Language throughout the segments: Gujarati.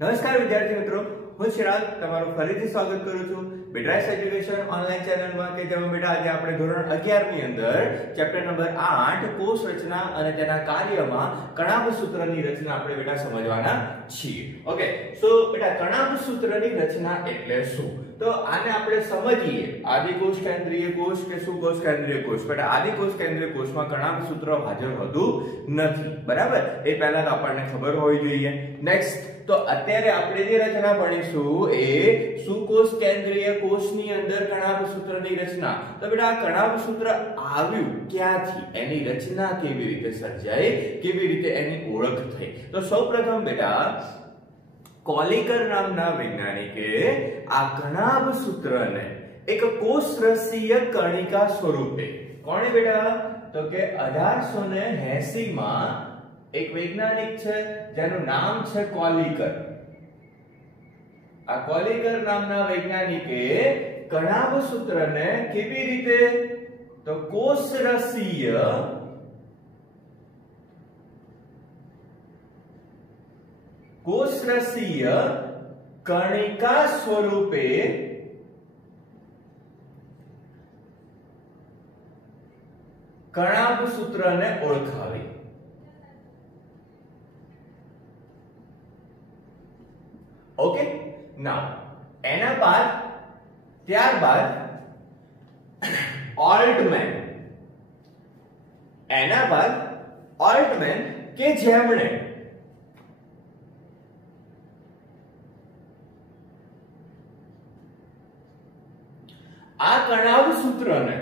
નમસ્કાર વિદ્યાર્થી મિત્રો, હું ચિરાગ તમારું ફરીથી સ્વાગત કરું છું બેટરાઇસ એજ્યુકેશન ઓનલાઈન ચેનલમાં કે જેમાં બેટા આજે આપણે ધોરણ 11 ની અંદર ચેપ્ટર નંબર 8 કોષ રચના અને તેના કાર્યમાં કણાભ સૂત્રની રચના આપણે બેટા સમજવાના છીએ. ઓકે, સો બેટા કણાભ સૂત્રની રચના એટલે શું? તો આને આપણે સમજીએ. આદિકોષ કેન્દ્રીય કોષ કે સુકોષ કેન્દ્રીય કોષ. બેટા આદિકોષ કેન્દ્રીય કોષમાં કણાભ સૂત્ર હાજર હોતું નથી, બરાબર? એ પહેલા તો આપણને ખબર હોવી જોઈએ. નેક્સ્ટ, તો અત્યારે આપણે જે રચના ભણીશું એ સુકોષ કેન્દ્રીય કોષની અંદર કણાભ સૂત્રની રચના. તો બેટા આ કણાભ સૂત્ર આવ્યું ક્યાંથી, એની રચના કેવી રીતે સર્જાઈ, કેવી રીતે એની ઓળખ થઈ? તો સૌપ્રથમ બેટા કોલિકર નામના વૈજ્ઞાનિકે આ કણાભ સૂત્રને એક કોષરસીય કણિકા સ્વરૂપે, કોણે બેટા? તો કે 1880 માં એક વૈજ્ઞાનિક છે જેનું નામ છે કોલિકર. આ કોલિકર નામના વૈજ્ઞાનિકે કણાભ સૂત્રને કેવી રીતે? તો કોષરસીય કણિકા સ્વરૂપે કણાભ સૂત્રને ઓળખાવી. ઓકે, નાઉ એના ત્યારબાદ ઓલ્ટમેન કે જેમણે આ કણાભ સૂત્રને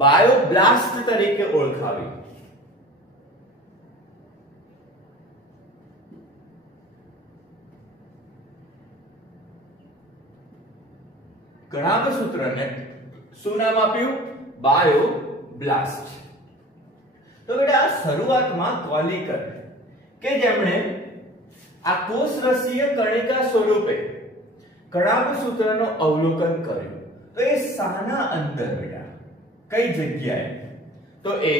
બાયોબ્લાસ્ટ તરીકે ઓળખાવી. કણાભ સૂત્રને શું નામ આપ્યું? બાયોબ્લાસ્ટ. તો બેટા શરૂઆતમાં કોલિકર કે જેમણે આ કોષરસીય કણિકા સ્વરૂપે કણાભ સૂત્રનો અવલોકન કર્યું. તો એ શાના અંદર બેટા, કઈ જગ્યાએ? તો એ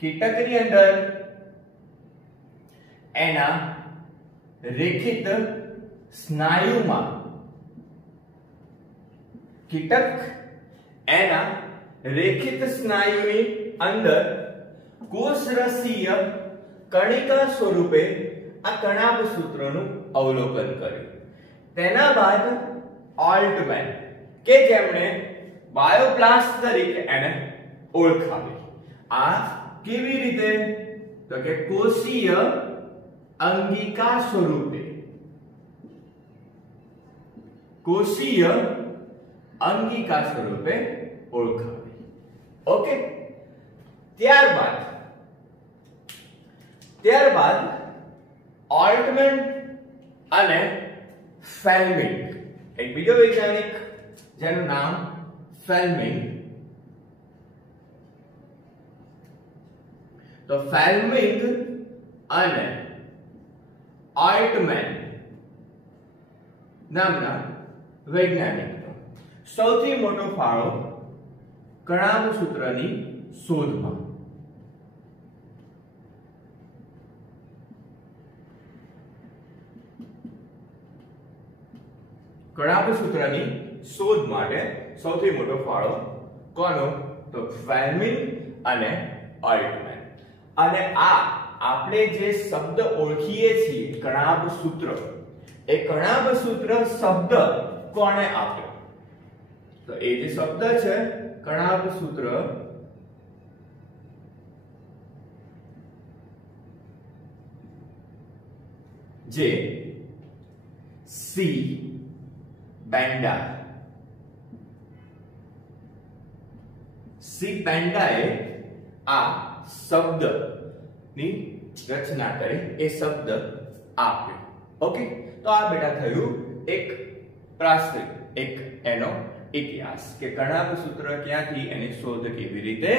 કીટકની અંદર એના રેખિત સ્નાયુમાં, કીટક એના રેખિત સ્નાયુની અંદર કોષરસીય કણિકા સ્વરૂપે આ કણાભ સૂત્રનું અવલોકન કર્યું. તેના બાદ ઓલ્ટમેન કે જેમણે બાયોબ્લાસ્ટ તરીકે એને ઓળખાવી. આ કેવી રીતે? તો કે કોષીય અંગિકા સ્વરૂપે, ઓળખાવી. ઓકે, ત્યારબાદ ઓલ્ટમેન અને ફેલ્મિંગ, એક બીજો વૈજ્ઞાનિક જેનું નામ ફેલ્મિંગ. તો ફેલ્મિંગ અને ઓલ્ટમેન નામના વૈજ્ઞાનિકનો સૌથી મોટો ફાળો કણાભ સૂત્રની શોધમાં. કણાભ સૂત્રની શોધ માટે સૌથી મોટો ફાળો કોનો? તો ફેલ્મિંગ અને ઓલ્ટમેન. અને આ આપણે જે શબ્દ ઓળખીએ છીએ કણાભ સૂત્ર, એ કણાભ સૂત્ર શબ્દ કોણે આપ્યો? તો એ જે શબ્દ છે કણાભ સૂત્ર, જે સી બેન્ડાએ આ શબ્દની રચના કરી, એ શબ્દ આપ્યો. ઓકે, તો આ બેટા થયું એક પ્રાસ્તિક, એક એનો ઇતિહાસ કે કણાભ સૂત્ર ક્યાંથી, એની શોધ કેવી રીતે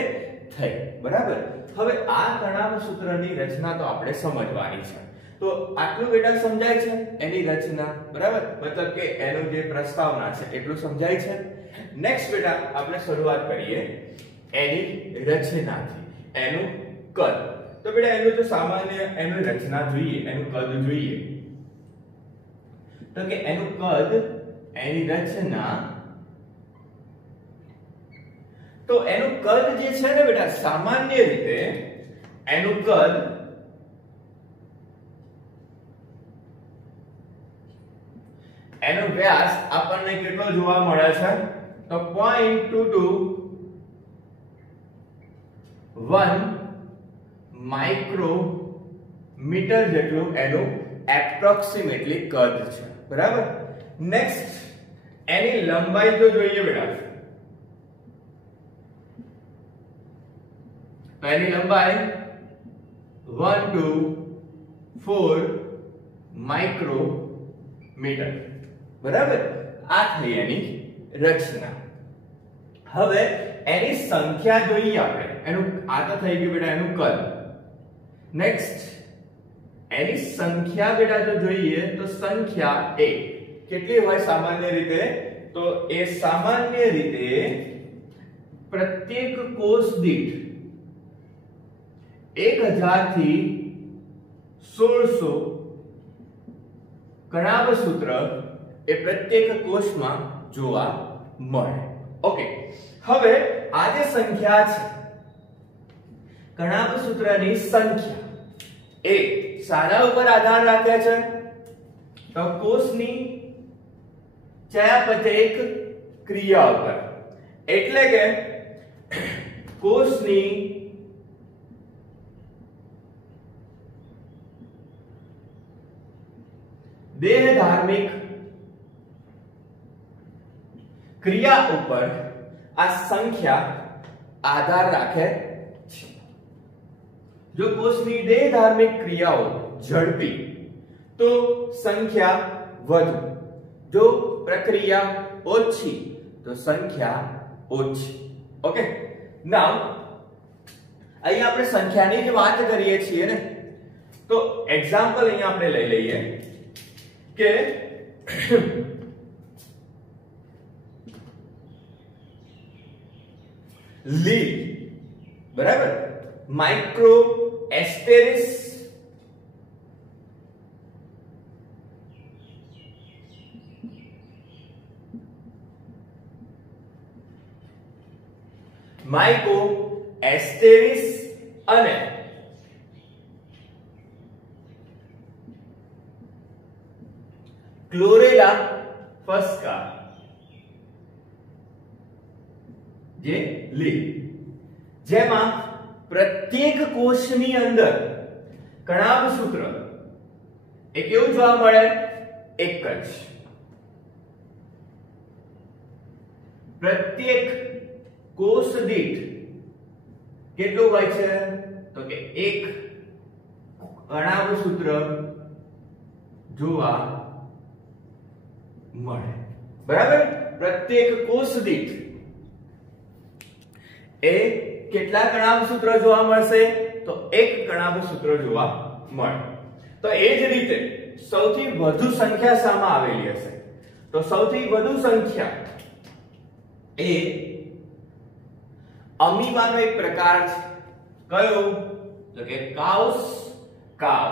થઈ. બરાબર? હવે આ કણાભ સૂત્રની રચના તો આપણે સમજવાની છે. તો આટલું બેટા સમજાય છે એની રચના, બરાબર? મતલબ કે એનું જે પ્રસ્તાવના છે એટલું સમજાય છે. નેક્સ્ટ બેટા આપણે શરૂઆત કરીએ એની રચનાથી. એનું કદ. તો બેટા એનું જો સામાન્ય એનું રચના જોઈએ, એનું કદ જોઈએ, તો કે એનું કદ, એની રચના, તો એનું કદ જે છે ને બેટા સામાન્ય રીતે એનું કદ એનો વ્યાસ આપણને કેટલો જોવા મળે છે? તો 0.221 માઇક્રોમીટર જેટલું એનું એપ્રોક્સિમેટલી કદ છે. બરાબર. નેક્સ્ટ એની લંબાઈ તો જોઈએ બેટા. તો એની લંબાઈ 124 માઇક્રોમીટર. બરાબર. આ થઈ એની રચના. હવે એની સંખ્યા જોઈએ આપણે. એનું આ તો થઈ ગયું બેટા એનું કદ. નેક્સ્ટ એની સંખ્યા બેટા જો જોઈએ તો સંખ્યા એ કેટલી હોય સામાન્ય રીતે? તો એ સામાન્ય રીતે પ્રત્યેક કોષ દીઠ 1000 થી 1600 કણાભ સૂત્ર એ પ્રત્યેક કોષમાં જોવા મળે. ઓકે. હવે આ જે સંખ્યા છે કણાભ સૂત્રની સંખ્યા એ શાના ઉપર આધાર રાખે છે? તો કોષની ચયાપચયિક ક્રિયા ઉપર. એટલે કે કોષની દેહધાર્મિક ક્રિયા ઉપર આ સંખ્યા આધાર રાખે છે. જો કોષની દેહધાર્મિક ક્રિયાઓ ઝડપી તો સંખ્યા વધુ, જો પ્રક્રિયા ઓછી તો સંખ્યા ઓછી. ઓકે. નાઉ અહીંયા આપણે સંખ્યાની જ વાત કરીએ છીએ ને, તો એક્ઝામ્પલ અહીંયા આપણે લઈ લઈએ કે લીડ. બરાબર. માઇક્રો એસ્ટેરિસ માઇકો એસ્ટેરિસ અને ક્લોરેલા ફસ્કા જે લીડ, જેમાં પ્રત્યેક કોષની અંદર કણાભ સૂત્ર એ કેવું જોવા મળે? એક જ. પ્રત્યેક કોષ દીઠ કેટલું હોય છે? તો કે એક કણાભ સૂત્ર જોવા મળે. બરાબર. પ્રત્યેક કોષ દીઠ એ કેટલા કણાભ સૂત્ર જોવા મળશે? તો એક કણાભ સૂત્ર જોવા મળે. તો એ જ રીતે સૌથી વધુ સંખ્યા શામાં આવેલી હશે? તો સૌથી વધુ સંખ્યા એ અમીબાનો એક પ્રકાર છે. કયો? તો કે કાઉસ કાવ.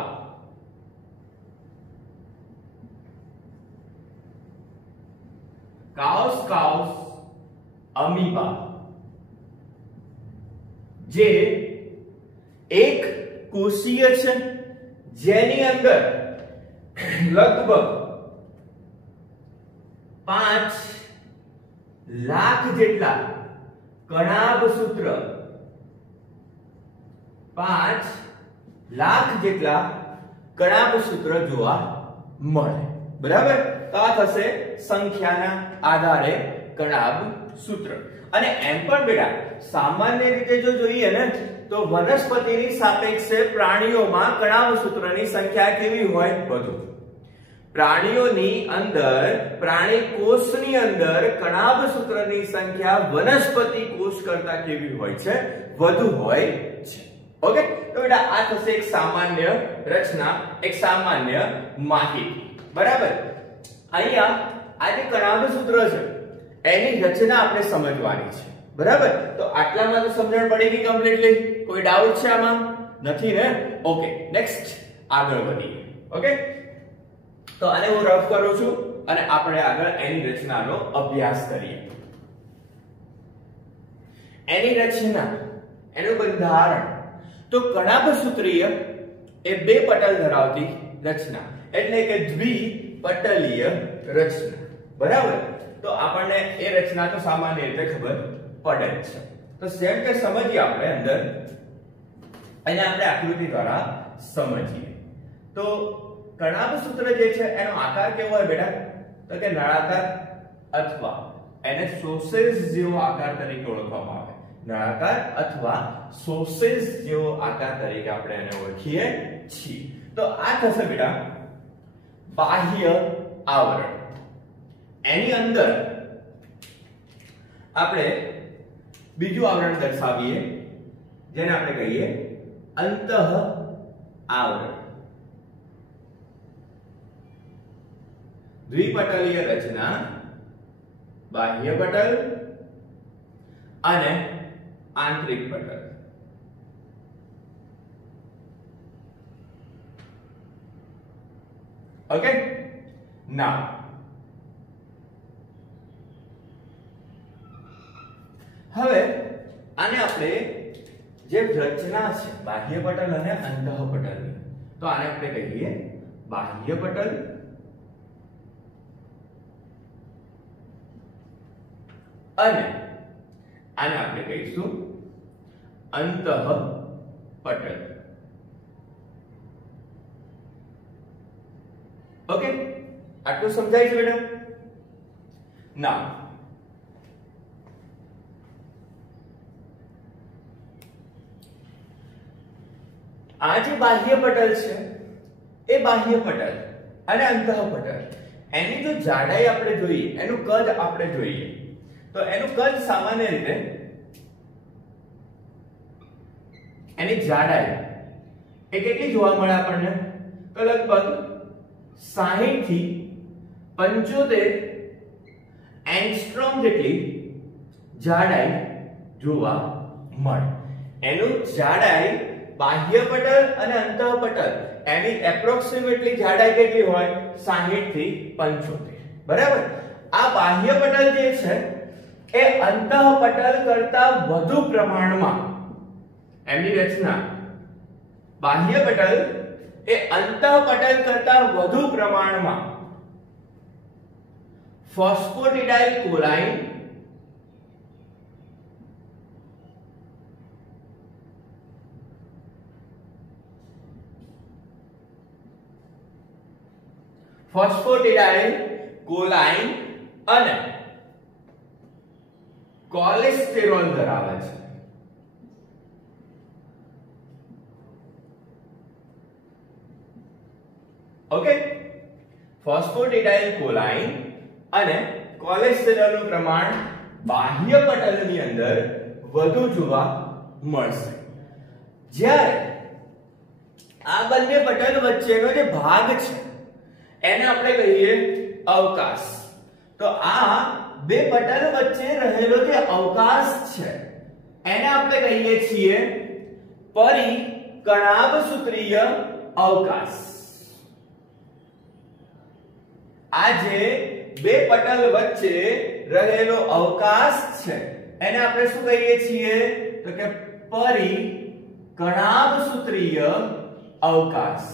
કાઉસ કાઉસ અમીબા, જે એક કોષીય છે, જેની અંદર લગભગ 5 લાખ જેટલા કણાભ સૂત્ર, 5 લાખ જેટલા કણાભ સૂત્ર જોવા મળે. બરાબર. તો આ થશે સંખ્યાના આધારે કણાભ સૂત્ર. અને એમ પણ બેટા સામાન્ય રીતે જો જોઈએ ને તો વનસ્પતિની સાપેક્ષે પ્રાણીઓમાં કણાભ સૂત્રની સંખ્યા કેવી હોય? વધુ. પ્રાણીઓની અંદર, પ્રાણી કોષની અંદર કણાભ સૂત્રની સંખ્યા વનસ્પતિ કોષ કરતા કેવી હોય છે? વધુ હોય છે. ઓકે. તો બેટા આ થશે એક સામાન્ય રચના, એક સામાન્ય માહિતી. બરાબર. અહીંયા આ જે કણાભ સૂત્ર છે એની રચના આપણે સમજવાની છે. બરાબર, તો આટલામાં તો સમજણ પડી ગઈ કમ્પ્લીટલી. કોઈ ડાઉટ છે આમાં? નથી ને? ઓકે, નેક્સ્ટ આગળ વધીએ. ઓકે, તો આને હું રફ કરું છું અને આપણે આગળ એની રચનાનો અભ્યાસ કરીએ. એની રચના, એનું બંધારણ. તો કણાભસૂત્રીય એ બે પટલ ધરાવતી રચના, એટલે કે દ્વિપટલીય રચના. બરાબર, તો આપણને એ રચના તો સામાન્ય રીતે ખબર પડે જ છે. તો સેમ કે સમજીએ આપણે અંદર, અને આપણે આકૃતિ દ્વારા સમજીએ. તો કણાભસૂત્ર જે છે એનો આકાર કેવો હોય બેટા? તો કે નળાકાર અથવા એને સોસેજ જેવો આકાર તરીકે ઓળખવામાં આવે. નળાકાર અથવા સોસેજ જેવો આકાર તરીકે આપણે એને ઓળખીએ છીએ. તો આ થશે બેટા બાહ્ય આવરણ. એની અંદર આપણે બીજું આવરણ દર્શાવીએ, જેને આપણે કહીએ અંતઃ આવરણ. દ્વિપટલીય રચના, બાહ્ય પટલ અને આંતરિક પટલ. ઓકે, નાઉ હવે આને આપણે જે રચના છે બાહ્ય પટલ અને અંતઃ પટલ, તો આને આપણે કહીએ બાહ્ય પટલ અને આને આપણે કહીશું અંતઃ પટલ. ઓકે, આટલું સમજાય છે બેટા? ના, આ જે બાહ્ય પટલ છે એ બાહ્ય પટલ અને અંતઃ પટલ, એની જો જાડાઈ આપણે જોઈએ, એનું કદ આપણે જોઈએ, તો એનું કદ સામાન્ય રીતે એની જાડાઈ એ કેટલી જોવા મળે આપણને? તો લગભગ 60 થી 75 એંગસ્ટ્રોમ જેટલી જાડાઈ જોવા મળે. એનું જાડાઈ બાહ્ય પટલ અને અંતઃ પટલ એની એપ્રોક્સિમેટલી જાડાઈ કેટલી હોય? 60 થી 75. બરાબર, આ બાહ્ય પટલ જે છે એ અંતઃ પટલ કરતા વધુ પ્રમાણમાં એમની રચના, બાહ્ય પટલ એ અંતઃ પટલ કરતા વધુ પ્રમાણમાં ફોસ્ફેટિડાઇલ કોલાઇન અને કોલેસ્ટેરોલ ધરાવે છે. ઓકે, ફોસ્ફેટિડાઇલ કોલાઇન અને કોલેસ્ટેરોલનું પ્રમાણ બાહ્ય પટલની અંદર વધુ જોવા મળશે. જ્યારે આ બંને પટલ વચ્ચેનો જે ભાગ છે એને આપણે કહીએ અવકાશ. તો આ બે પટલ વચ્ચે રહેલો જે અવકાશ છે એને આપણે કહીએ છીએ પરિકણાભસૂત્રીય અવકાશ. આ જે બે પટલ વચ્ચે રહેલો અવકાશ છે એને આપણે શું કહીએ છીએ? તો કે પરિકણાભસૂત્રીય અવકાશ.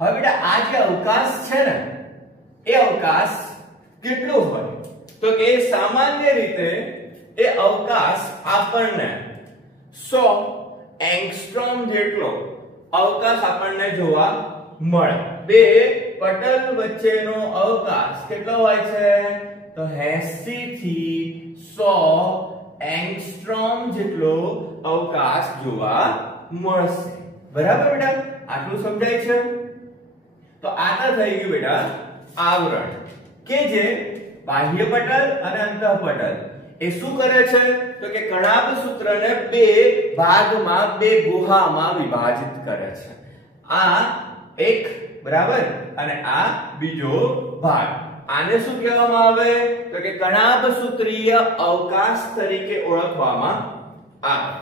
હવે બેટા આ જે અવકાશ છે ને એ અવકાશ કેટલો હોય? તો કે સામાન્ય રીતે એ અવકાશ આપણને 100 એંગસ્ટ્રોમ જેટલો અવકાશ આપણને જોવા મળે. બે પટલ વચ્ચેનો અવકાશ કેટલો હોય છે? તો 80 થી 100 એંગસ્ટ્રોમ જેટલો અવકાશ જોવા મળશે. બરાબર બેટા, આટલું સમજાય છે? તો આ તો થઈ ગયું બેટા આવરણ, કે જે બાહ્ય પટલ અને અંતઃ પટલ એ શું કરે છે? તો કે કણાભસૂત્રને બે ભાગમાં, બે ગુહામાં વિભાજિત કરે છે. આ એક બરાબર, અને આ બીજો ભાગ. આને શું કહેવામાં આવે તો કે કણાભસૂત્રીય અવકાશ તરીકે ઓળખવામાં આવે.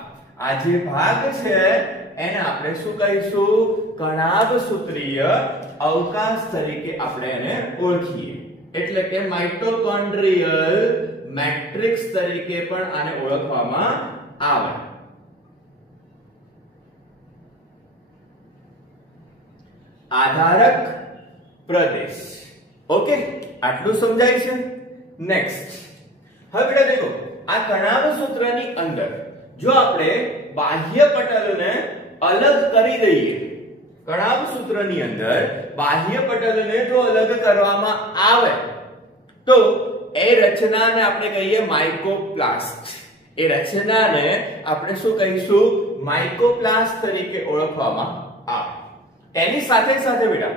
આ જે ભાગ છે એને આપણે શું કહીશું? કણાભસૂત્રીય અવકાશ તરીકે આપણે એને ઓળખીએ. એટલે કે માઇટોકોન્ડ્રિયલ મેટ્રિક્સ તરીકે પણ આને ઓળખવામાં આવે. આધારક પ્રદેશ. ઓકે, આટલું સમજાય છે? નેક્સ્ટ, હવે બેટા દેખો, આ કણાભસૂત્રની અંદર જો આપણે બાહ્ય પટલને અલગ કરી દઈએ, કણાભસૂત્રની અંદર બાહ્ય પટલને જો અલગ કરવામાં આવે તો એ રચનાને આપણે કહીએ માઇકોપ્લાસ્ટ. એ રચનાને આપણે શું કહીશું? માઇકોપ્લાસ્ટ તરીકે ઓળખવામાં આવે. એની સાથે સાથે બેટા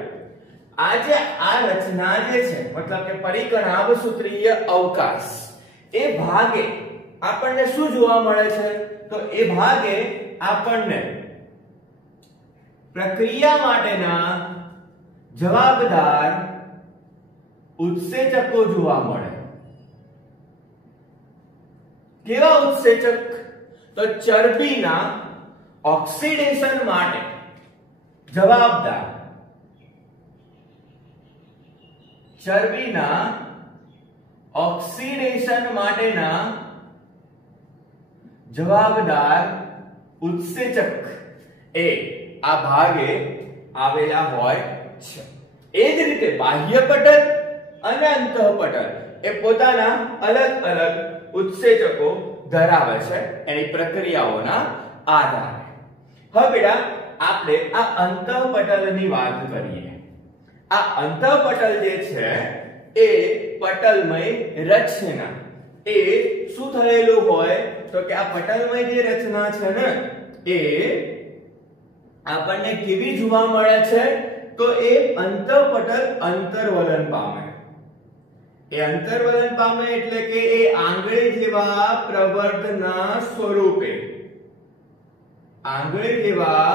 આ રચના જે છે, મતલબ કે પરિકણાભસૂત્રીય અવકાશ, એ ભાગે આપણને શું જોવા મળે છે? તો એ ભાગે આપણને પ્રક્રિયા માટેના જવાબદાર ઉત્સેચકો જોવા મળે. કેવા ઉત્સેચક? તો ચરબીના ઓક્સિડેશન માટે જવાબદાર, ચરબીના ઓક્સિડેશન માટેના જવાબદાર ઉત્સેચક એ આ ભાગે આવેલા હોય છે. એ જ રીતે બાહ્ય પટલ અને અંતઃપટલ એ પોતાના અલગ અલગ ઉત્સેચકો ધરાવે છે એની પ્રક્રિયાઓના આધારે. હવે બેટા આપણે આ અંતઃપટલની વાત કરીએ. આ અંતઃપટલ જે છે એ પટલમય રચના, એ શું થયેલું હોય તો કે આ પટલમય જે રચના છે ને એ આપણને કેવી જોવા મળે છે? તો એ અંતઃપટલ અંતર્વલન પામે. એ અંતર્વલન પામે એટલે કે એ આંગળી જેવા પ્રવર્ધના સ્વરૂપે, આંગળી જેવા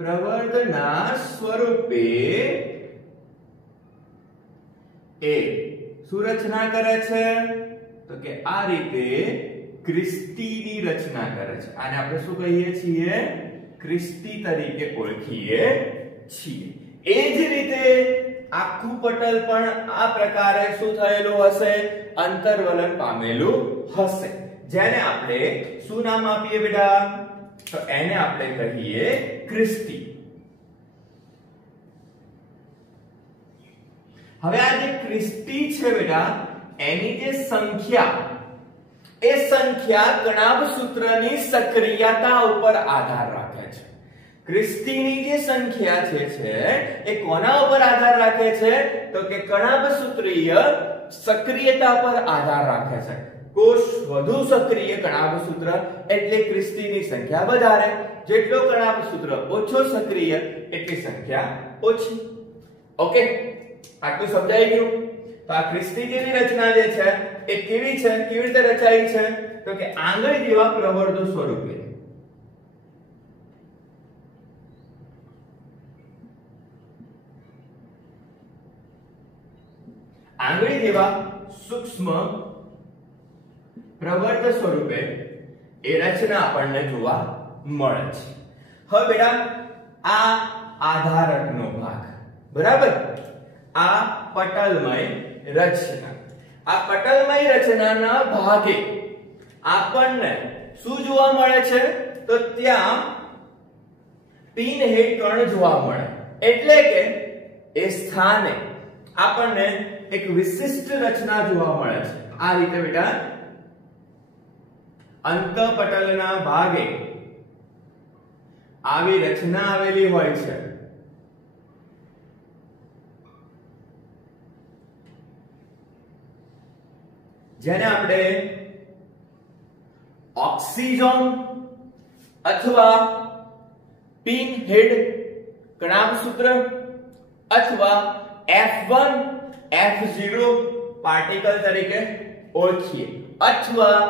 પ્રવર્ધના સ્વરૂપે એ શું રચના કરે છે? તો કે આ રીતે ક્રિસ્ટીની રચના કરે છે. આને આપણે શું કહીએ છીએ? ક્રિસ્ટી તરીકે ઓળખીએ છીએ. એ જ રીતે આખું પટલ પણ આ પ્રકારે શું થયેલું હશે? અંતર્વલન પામેલું હશે. જેને આપણે શું નામ આપીએ બેટા? તો એને આપણે કહીએ ક્રિસ્ટી. હવે આ જે ક્રિસ્ટી છે બેટા, એની જે સંખ્યા, એ સંખ્યા કણાભસૂત્રની સક્રિયતા ઉપર આધાર રાખે છે. ક્રિસ્ટીની જે સંખ્યા છે એ કોના ઉપર આધાર રાખે છે? તો કે કણાભસૂત્રીય સક્રિયતા પર આધાર રાખે છે. કોષ વધુ સક્રિય કણાભસૂત્ર એટલે ક્રિસ્ટીની સંખ્યા વધારે, જેટલો કણાભસૂત્ર ઓછો સક્રિય એટલી સંખ્યા ઓછી. ઓકે, આટલું સમજાઈ ગયું? તો આ ક્રિસ્ટી જેવી રચના જે છે એ કેવી છે? કેવી રીતે રચાઈ છે? તો કે આંગળી જેવા પ્રવર્ધો સ્વરૂપે. આંગળી જેવા સૂક્ષ્મ પ્રવર્ધ સ્વરૂપે એ રચના આપણને જોવા મળે છે. હવે બેટા આ આધારકનો ભાગ, બરાબર, આ પટલમય રચના, આ પટલમય રચનાના ભાગે આપણને શું જોવા મળે છે? તો ત્યાં પિન હેડ કણ જોવા મળે. એટલે કે એ સ્થાને આપણને એક વિશિષ્ટ રચના જોવા મળે છે. આ રીતે બેટા અંતઃપટલના ભાગે આવી રચના આવેલી હોય છે. જેને આપણે ઓક્સિજન અથવા પિન હેડ કણાભસૂત્ર અથવા F1 F0 પાર્ટિકલ તરીકે ઓળખીએ, અથવા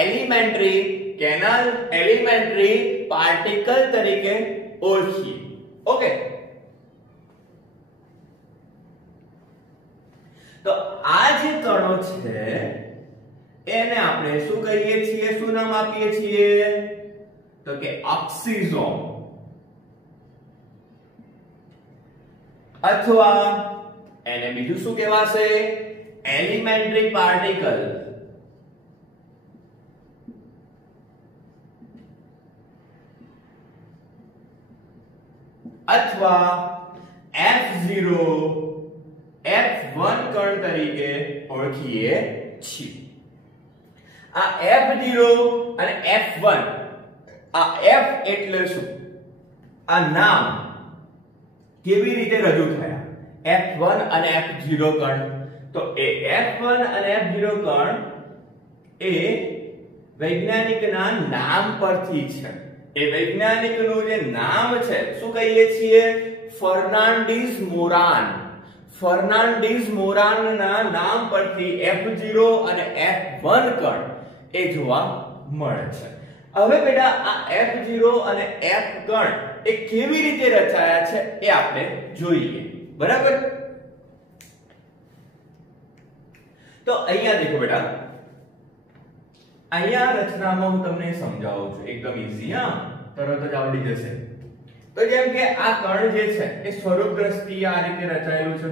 એલિમેન્ટરી કેનાલ એલિમેન્ટરી પાર્ટિકલ તરીકે ઓળખીએ. ઓકે, તો આ જે કણો છે એને આપણે શું કહીએ છીએ, શું નામ આપીએ છીએ? તો કે ઓક્સિઝોમ, અથવા એને બીજું શું કહેવાશે? એલિમેન્ટરી પાર્ટિકલ, અથવા F0 F1 કણ તરીકે ઓળખીએ છીએ. આ F0 અને F1, આ F એટલે શું? આ નામ કેવી રીતે રજૂ થયા? F1 અને F0 કણ. તો એ F1 અને F0 કણ એ વૈજ્ઞાનિકના નામ પરથી છે. એ વૈજ્ઞાનિકનું જે નામ છે શું કહીએ છીએ? ફર્નાન્ડીઝ મોરાન. ફર્નાન્ડીઝ મોરાનના નામ પરથી F0 અને F1 કણ એ જોવા મળે છે. હવે બેટા આ F0 અને F કણ એ કેવી રીતે રચાયા છે એ આપણે જોઈએ. બરાબર? તો અહીંયા દેખો બેટા, અહીંયા રચનામાં હું તમને સમજાવું છું, એકદમ ઈઝી. હા, તરત જ આવડી જશે. તો જેમ કે આ કણ જે છે એ સ્વરૂપ દ્રષ્ટિએ આ રીતે રચાયેલું છે.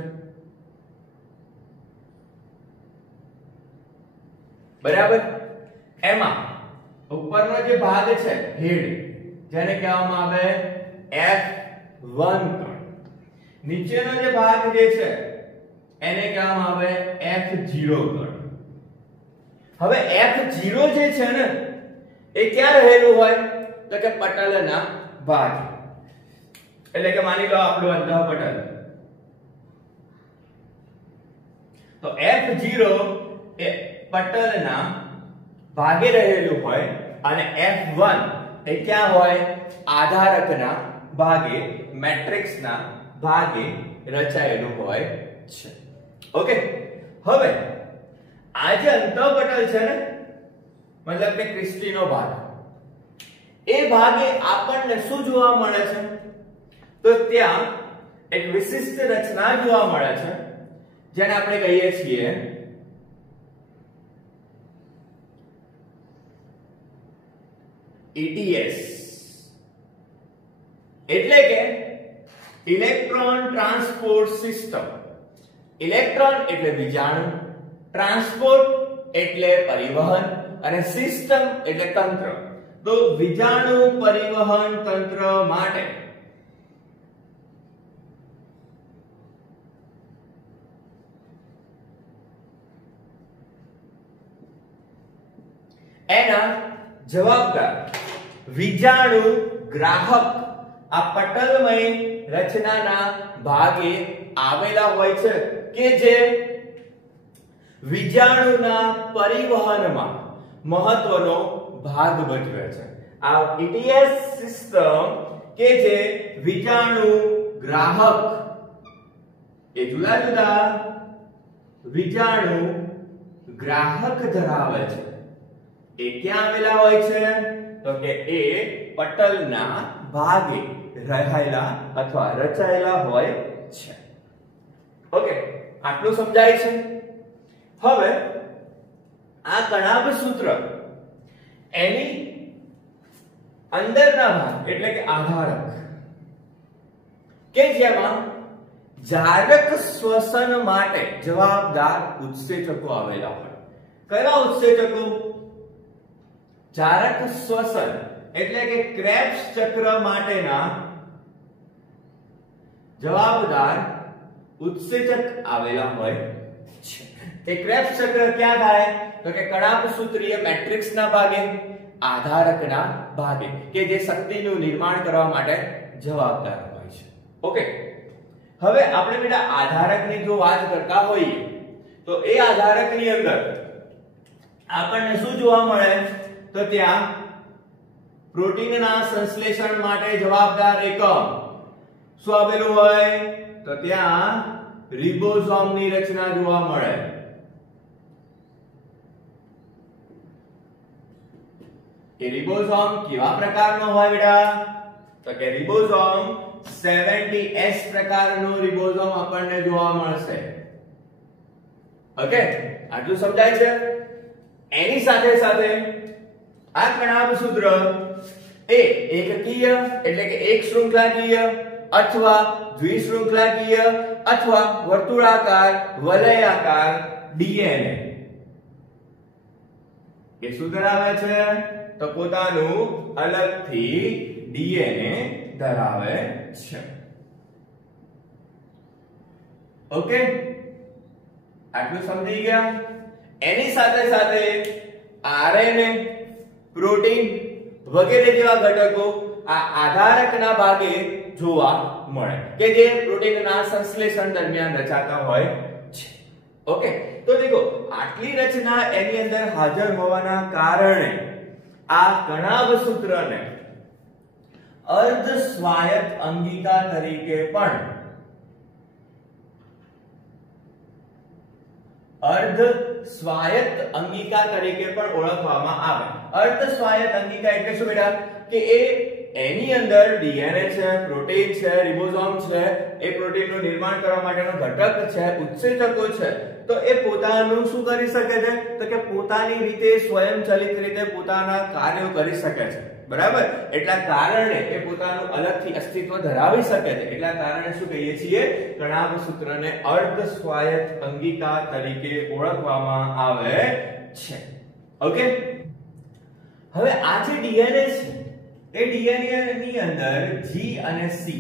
બરાબર? એમાં ઉપરનો જે ભાગ છે હેડ, જેને કહેવામાં આવે F1 કણ, નીચેનો જે ભાગ જે છે એને કહેવામાં આવે F0 કણ. હવે F0 જે છે ને એ ક્યાં રહેલું હોય? તો કે પટલના ભાગે. એટલે કે માની લો આપણું અંતઃપટલ. તો F0 એ પટલના ભાગે રહેલું હોય અને F1 એ ક્યાં હોય? આધારકના ભાગે, મેટ્રિક્સના ભાગે રચાયેલું હોય છે. ઓકે, હવે આ જે અંતઃપટલ છે ને, મતલબ કે ક્રિસ્ટીનો ભાગ, એ ભાગે આપણને શું જોવા મળે છે? તો ત્યાં એક વિશિષ્ટ રચના જોવા મળે છે જેને આપણે કહીએ છીએ ETS, એટલે કે ઇલેક્ટ્રોન ટ્રાન્સપોર્ટ સિસ્ટમ. ઇલેક્ટ્રોન એટલે વિજાણુ, ટ્રાન્સપોર્ટ એટલે પરિવહન, અને સિસ્ટમ એટલે તંત્ર. તો વિજાણુ પરિવહન તંત્ર માટે એના જવાબદાર વિજાણુ ગ્રાહક આ પટલમય રચનાના ભાગે આવેલા હોય છે, કે જે વિજાણુના પરિવહનમાં મહત્વનો ભાગ ભજવે છે. આ ETS સિસ્ટમ કે જે વિજાણુ ગ્રાહક એ જુદા જુદા વિજાણુ ગ્રાહક ધરાવે છે, એ ક્યાં આવેલા હોય છે? તો કે એ પટલના ભાગે રહેલા અથવા રચાયેલા હોય છે. ઓકે, આટલું સમજાય છે? હવે આ કણાભ સૂત્ર એની અંદરના ભાગ એટલે કે આધારક, કે જેમાં જારક શ્વસન માટે જવાબદાર ઉત્સેચકો આવેલા હોય. કયા ઉત્સેચકો? જારક શ્વસન એટલે કે ક્રેબ્સ ચક્ર માટેના જવાબદાર ઉત્સેચક આવેલા હોય છે. એ ક્રેબ્સ ચક્ર ક્યાં થાય? તો કે કણાભ સૂત્રીય મેટ્રિક્સના ભાગે, આધારકના ભાગે, કે જે શક્તિનું નિર્માણ કરવા માટે જવાબદાર હોય છે. ઓકે, હવે આપણે બેટા આધારકની જો વાત કરતા હોઈએ તો એ આધારકની અંદર આપણને શું જોવા મળે? તો ત્યાં પ્રોટીનના સંશ્લેષણ માટે જવાબદાર એકમ શું આવેલું હોય? તો ત્યાં રિબોસોમની રચના જોવા મળે. એ રિબોસોમ કેવા પ્રકારનો હોય બેટા? તો કે રિબોસોમ 70S પ્રકારનો રિબોસોમ આપણને જોવા મળશે. ઓકે, આટલું સમજાય છે? એની સાથે સાથે આ કણાભ સૂત્ર એ એકકીય એટલે કે એક શૃંખલાકીય અથવા દ્વિશૃંખલાકીય અથવા વર્તુળાકાર વલયાકાર ડીએનએ એ શું ધરાવે છે? તો પોતાનું અલગથી ડીએનએ ધરાવે છે. ઓકે, આટલું સમજી ગયા? એની સાથે સાથે આરએનએ, પ્રોટીન વગેરે જેવા ઘટકો આ આધારકના ભાગે જોવા મળે કે જે પ્રોટીનના સંશ્લેષણ દરમિયાન રચાતા હોય છે. ઓકે, તો દેખો આટલી રચના એની અંદર હાજર હોવાના કારણે આ કણાભ સૂત્રને અર્ધ સ્વાયત્ત અંગિકા તરીકે પણ ઓળખવામાં આવે. અર્ધ સ્વાયત્ત અંગિકા એટલે શું બેટા? કે એની અંદર ડીએનએ છે, પ્રોટીન છે, રિબોસોમ છે, એ પ્રોટીનનું નિર્માણ કરવા માટેનો ઘટક છે, ઉત્સેચકો છે, તો એ પોતાનું શું કરી શકે છે? તો કે પોતાની રીતે સ્વયંચલિત રીતે પોતાના કાર્યો કરી શકે છે. બરાબર? એટલા કારણે એ પોતાનું અલગથી અસ્તિત્વ ધરાવી શકે છે. એટલા કારણે શું કહીએ છીએ? કણાભ સૂત્રને અર્ધ સ્વાયત્ત અંગિકા તરીકે ઓળખવામાં આવે છે. ઓકે, હવે આ જે ડીએનએ છે એ ડીએનએ ની અંદર G અને C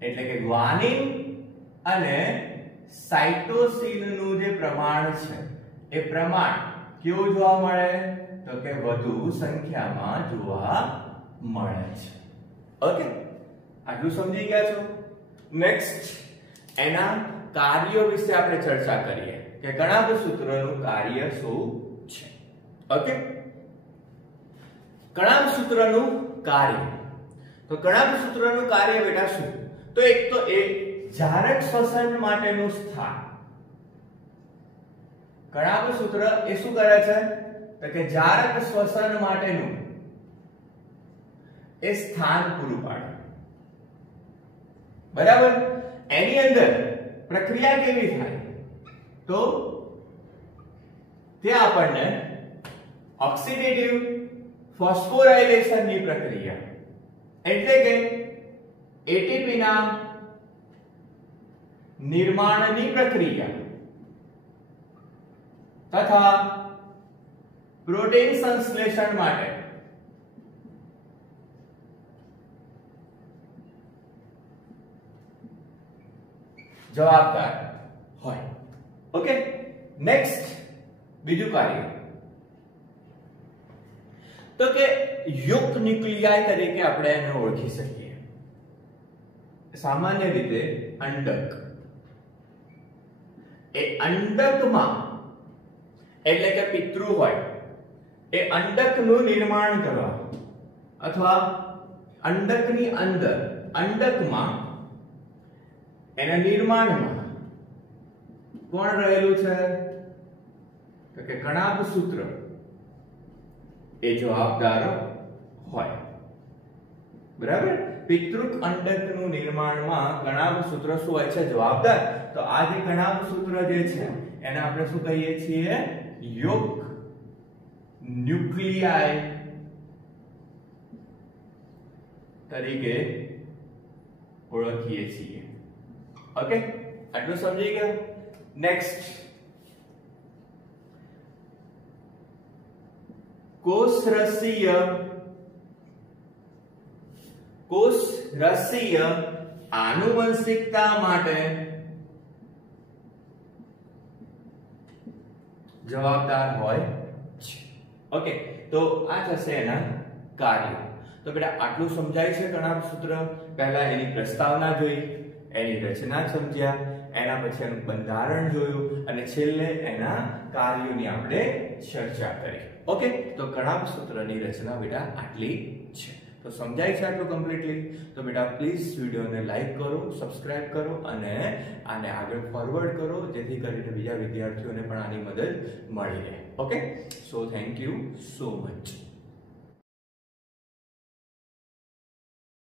એટલે કે ગ્વાનિન અને સાઇટોસિન નું જે પ્રમાણ છે એ પ્રમાણ કેવું જોવા મળે? તો કે વધુ સંખ્યામાં જોવા મળે છે. ઓકે, આટલું સમજી ગયા છો? નેક્સ્ટ એના કાર્યો વિશે આપણે ચર્ચા કરીએ કે કણાભ સૂત્રનું કાર્ય શું છે. ઓકે, કણાભ સૂત્રનું કાર્ય. તો કણાભ સૂત્રનું કાર્ય બેટા શું? તો એક જારક શ્વસન માટેનું સ્થાન. કણાભ સૂત્ર એ શું કરે છે? તો કે જારક શ્વસન માટેનું એ સ્થાન પૂરું પાડે. બરાબર? એની અંદર પ્રક્રિયા કેવી થાય? તો તે આપણને ઓક્સિડેટિવ ફોસ્ફોરાયલેશન ની પ્રક્રિયા એટલે કે એટીપી ના નિર્માણની પ્રક્રિયા તથા પ્રોટીન સંશ્લેષણ માટે જવાબદાર હોય. ઓકે, નેક્સ્ટ બીજું કાર્ય તો કે યુક્ત ન્યુક્લિયાય તરીકે આપણે એને ઓળખી શકીએ. સામાન્ય રીતે અંડક એ અંડકમાં એટલે કે પિતૃ હોય એ અંડકનું નિર્માણ કરવા અથવા અંડકની અંદર અંડકમાં એના નિર્માણમાં કોણ રહેલું છે? તો કે કણાભ સૂત્ર એ જવાબદાર હોય. બરાબર? પિતૃક અંડકનું નિર્માણમાં કણાભ સૂત્ર શું હોય છે? જવાબદાર. તો આ જે કણાભ સૂત્ર જે છે એને આપણે શું કહીએ છીએ? યુક્ત ન્યુક્લિયાય તરીકે ઓળખીએ છીએ. ઓકે, આટલું સમજી ગયા? નેક્સ્ટ કોષરસીય આનુવંશિકતા માટે જવાબદાર હોય છે. ઓકે, તો આ થશે એના કાર્યો. તો બેટા આટલું સમજાય છે કણાભ સૂત્ર? પહેલા એની પ્રસ્તાવના જોઈ, એની રચના સમજ્યા, એના પછી એનું બંધારણ જોયું અને છેલ્લે એના કાર્યોની આપણે ચર્ચા કરી. ઓકે, તો કણાભ સૂત્રની રચના બેટા આટલી છે. તો સમજાય છે આટલું કમ્પ્લીટલી? તો બેટા પ્લીઝ વિડિયોને લાઈક કરો, સબસ્ક્રાઇબ કરો અને આને આગળ ફોરવર્ડ કરો જેથી કરીને બીજા વિદ્યાર્થીઓને પણ આની મદદ મળી રહે. Okay, so thank you so much.